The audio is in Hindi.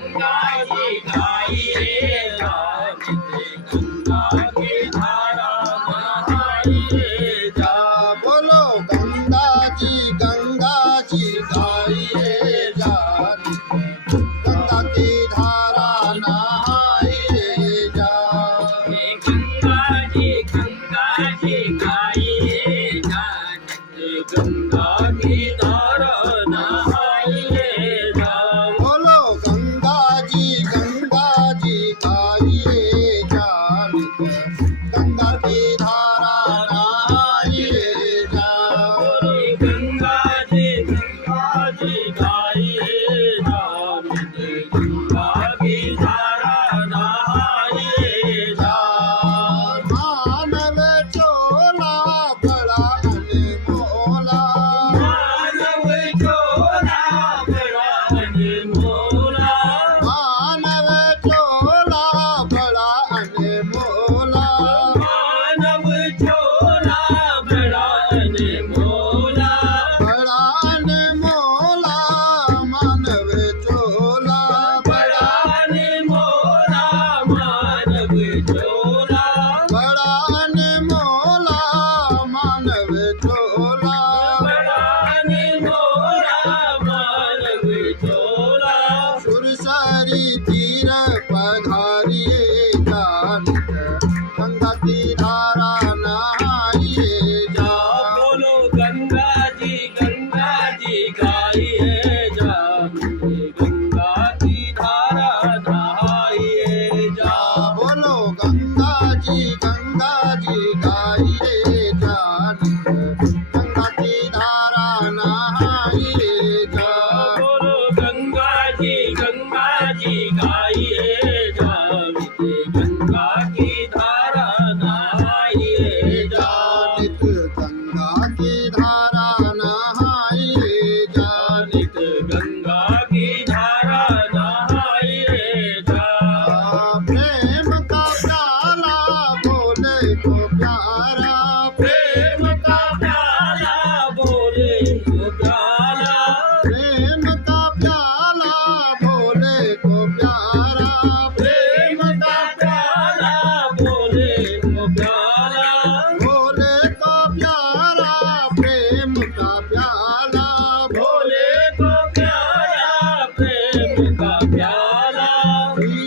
गंगा जी गाइए जा, नित गंगा की धारा नहाइए जा। बोलो गंगा जी गाइए जा, गंगा की धारा नहाइए जा। गंगा जी गाइए जा, नित गंगा की धारा नहाइए जा। बोलो गंगा जी गाइए जा, गंगा की धारा नहाइए जा। गंगा जी गाइए जा, नित गंगा की धारा नहाइए जा। मानव चोला बड़ा अनमोला, मानव चोला बड़ा अनमोला, मानव चोला बड़ा अनमोला। मानव चोला बड़ा अनमोला, बड़ा अनमोला मानव चोला, बड़ा अनमोला मानव चोला, बड़ा अनमोला मानव चोला। बड़ा अनमोला मानव चोला। सुरसरी तीर पधारिए जा, गंगा की धारा नहाइए जा। बोलो गंगा जी गाइए जा, गंगा की धारा नहाइए जा। बोलो गंगा जी गाइए जा, गंगा की धारा नहाइए जा। बोलो गंगा जी गाइए जा, गंगा की धारा नहाइए जा। नित गंगा की धारा नहाइए जा। नित गंगा की धारा नहाइए जा। प्रेम का प्याला भोले को प्यारा, प्रेम का प्याला बोले तो प्याला, प्रेम का प्याला भोले को प्यारा। प्रेम का प्याला बोले तो प्याला, भोले को प्यारा प्रेम का प्याला। भोले को प्याला प्रेम का प्याला। ही